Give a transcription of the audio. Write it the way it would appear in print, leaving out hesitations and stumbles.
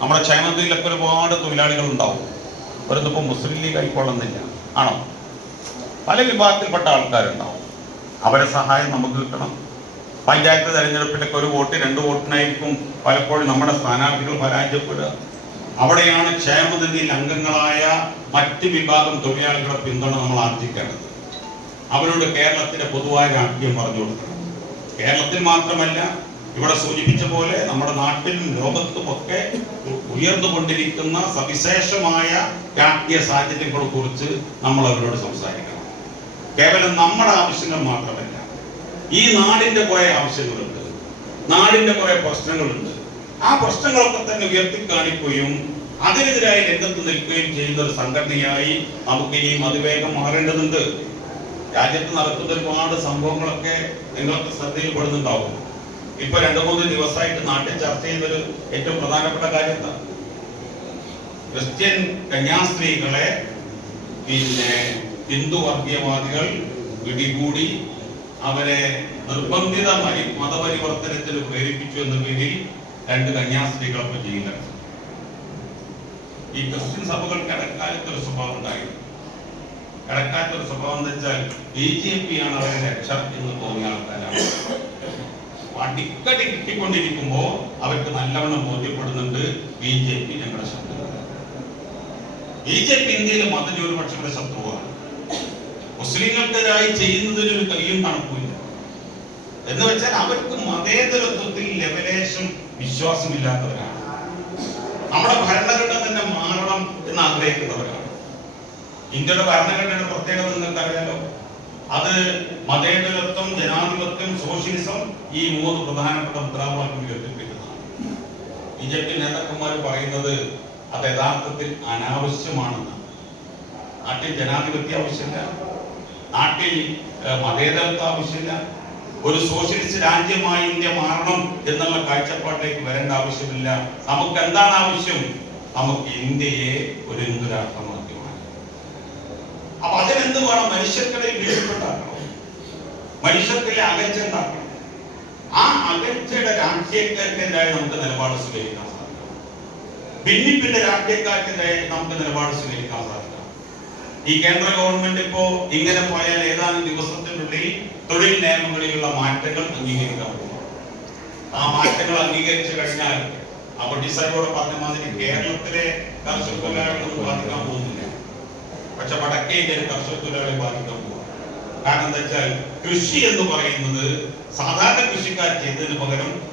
നമ്മുടെ ക്ഷേമത്തിലൊക്കെ ഒരുപാട് തൊഴിലാളികൾ ഉണ്ടാവും. അവരൊന്നിപ്പോൾ മുസ്ലിം ലീഗ് ആയിക്കൊള്ളുന്നില്ല, ആണോ? പല വിഭാഗത്തിൽപ്പെട്ട ആൾക്കാരുണ്ടാവും. അവരെ സഹായം നമുക്ക് കിട്ടണം. പഞ്ചായത്ത് തെരഞ്ഞെടുപ്പിലൊക്കെ ഒരു വോട്ട് 2 വോട്ടിനായിരിക്കും പലപ്പോഴും നമ്മുടെ സ്ഥാനാർത്ഥികൾ പരാജയപ്പെടുക. അവിടെയാണ് ക്ഷേമനിധിയിൽ അംഗങ്ങളായ മറ്റ് വിഭാഗം തൊഴിലാളികളെ പിന്തുണ നമ്മൾ ആർജിക്കേണ്ടത്. അവരോട് കേരളത്തിന്റെ പൊതുവായ രാഷ്ട്രീയം പറഞ്ഞു കൊടുക്കണം. കേരളത്തിൽ മാത്രമല്ല, ഇവിടെ സൂചിപ്പിച്ച പോലെ നമ്മുടെ നാട്ടിലും ലോകത്തുമൊക്കെ ഉയർന്നുകൊണ്ടിരിക്കുന്ന സവിശേഷമായ രാഷ്ട്രീയ സാഹചര്യങ്ങളെ കുറിച്ച് നമ്മൾ അവരോട് സംസാരിക്കണം. കേവലം നമ്മുടെ ആവശ്യങ്ങൾ മാത്രമല്ല, ഈ നാടിന്റെ കുറെ ആവശ്യങ്ങളുണ്ട്, നാടിന്റെ കുറെ പ്രശ്നങ്ങളുണ്ട്. ആ പ്രശ്നങ്ങളൊക്കെ തന്നെ ഉയർത്തി കാണിക്കുകയും അതിനെതിരായി രംഗത്ത് നിൽക്കുകയും ചെയ്യുന്ന ഒരു സംഘടനയായി നമുക്ക് ഇനിയും അതിവേഗം മാറേണ്ടതുണ്ട്. രാജ്യത്ത് നടക്കുന്ന ഒരുപാട് സംഭവങ്ങളൊക്കെ നിങ്ങൾക്ക് ശ്രദ്ധയിൽപ്പെടുന്നുണ്ടാവും. ഇപ്പൊ 2-3 ദിവസമായിട്ട് നാട്ടിൽ ചർച്ച ചെയ്യുന്നൊരു ഏറ്റവും പ്രധാനപ്പെട്ട കാര്യം എന്താ? ക്രിസ്ത്യൻ കന്യാസ്ത്രീകളെ ഹിന്ദു വർഗീയവാദികൾ പിടികൂടി അവരെ നിർബന്ധിത മതപരിവർത്തനത്തിന് പ്രേരിപ്പിച്ചു എന്ന പേരിൽ 2 കന്യാസ്ത്രീകളൊക്കെ ജയിലിലാണ്. ഈ ക്രിസ്ത്യൻ സഭകൾക്ക് ഇടക്കാലത്തൊരു സ്വഭാവം ഉണ്ടായിരുന്നു. ഇടക്കാലത്തൊരു സ്വഭാവം എന്ന് വെച്ചാൽ BJP ആണ് അവരെ രക്ഷ എന്ന് തോന്നിയ ആൾക്കാരാണ്. അടിക്കടി കിട്ടിക്കൊണ്ടിരിക്കുമ്പോ അവർക്ക് നല്ലവണ്ണം ബോധ്യപ്പെടുന്നുണ്ട് BJP ഞങ്ങളുടെ ശത്രുവാണ്. BJP ഇന്ത്യയിലെ മതന്യൂനപക്ഷങ്ങളുടെ ശത്രുവാണ്. മുസ്ലിങ്ങൾക്കെതിരായി ചെയ്യുന്നതിനൊരു കയ്യും കണക്കുമില്ല. എന്ന് വെച്ചാൽ അവർക്ക് മതേതരത്വത്തിൽ ലെവലേശം വിശ്വാസമില്ലാത്തവരാണ്. നമ്മുടെ ഭരണഘടന തന്നെ മാറണം എന്ന് ആഗ്രഹിക്കുന്നവരാണ്. ഇന്ത്യയുടെ ഭരണഘടനയുടെ പ്രത്യേകത നിങ്ങൾക്കറിയാലോ. അത് മതേതരത്വം, ജനാധിപത്യം, സോഷ്യലിസം, ഈ 3 പ്രധാനപ്പെട്ട മുദ്രാവാക്യം ഉയർത്തിപ്പിക്കുന്നതാണ്. BJP നേതാക്കന്മാർ പറയുന്നത് അത് യഥാർത്ഥത്തിൽ അനാവശ്യമാണെന്നാണ്. നാട്ടിൽ ജനാധിപത്യം ആവശ്യമില്ല, നാട്ടിൽ മതേതരത്വം ആവശ്യമില്ല, ഒരു സോഷ്യലിസ്റ്റ് രാജ്യമായി ഇന്ത്യ മാറണം എന്നുള്ള കാഴ്ചപ്പാട്ടിലേക്ക് വരേണ്ട ആവശ്യമില്ല. നമുക്ക് എന്താണ് ആവശ്യം? നമുക്ക് ഇന്ത്യയെ ഒരു ഹിന്ദു രാഷ്ട്രമാക്കി മാറ്റണം. അപ്പൊ അതിനെന്ത് വേണം? മനുഷ്യർക്കിടയിൽ വീഴ്ചയുണ്ടാക്കണം, മനുഷ്യർക്കിടയിൽ അകൽച്ച ഉണ്ടാക്കണം. ആ അകൽച്ചയുടെ രാഷ്ട്രീയക്കാർക്കെതിരായി നമുക്ക് നിലപാട് സ്വീകരിക്കാൻ സാധിക്കും. ഭിന്നിപ്പിന്റെ രാഷ്ട്രീയക്കാർക്കെതിരായി നമുക്ക് നിലപാട് സ്വീകരിക്കാൻ സാധിക്കും. ഈ കേന്ദ്ര ഗവൺമെന്റ് ഇപ്പോ ഇങ്ങനെ പോയാൽ ഏതാനും ദിവസത്തിനുള്ളിൽ തൊഴിൽ നിയമങ്ങളിലുള്ള മാറ്റങ്ങൾ അംഗീകരിക്കാൻ പോകും. ആ മാറ്റങ്ങൾ അംഗീകരിച്ചു കഴിഞ്ഞാൽ അപ്പൊ ഡിസൈബോടെ പറഞ്ഞ മാതിരി കേരളത്തിലെ കർഷക തൊഴിലാളികളൊന്നും ബാധിക്കാൻ പോകുന്നില്ല. പക്ഷെ വടക്കേ ഇന്ത്യയിലെ കർഷക തൊഴിലാളി ബാധിക്കാൻ പോകും. കാരണം എന്താ വെച്ചാൽ കൃഷി എന്ന് പറയുന്നത് സാധാരണ കൃഷിക്കാർ ചെയ്തതിന് പകരം